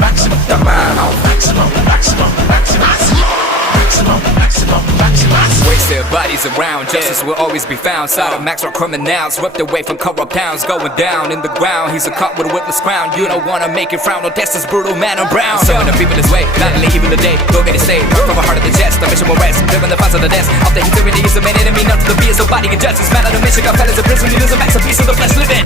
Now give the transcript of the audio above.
maximum, the man on maximum, maximum, maximum, maximum, maximum, maximum. Wasted bodies around, justice will always be found. Side of max are criminals, ripped away from corrupt towns. Going down in the ground, he's a cop with a witless crown. You don't wanna make it frown, no, that's this brutal man on brown. Some of the people this way, not only even the day, go get it saved. From a heart of the chest, the mission will rest. Living the fights of the desk, off the tyranny is the main enemy. None to the fears of body and justice. Man of the mission, got fellas in prison, you lose a max, a piece of the flesh living.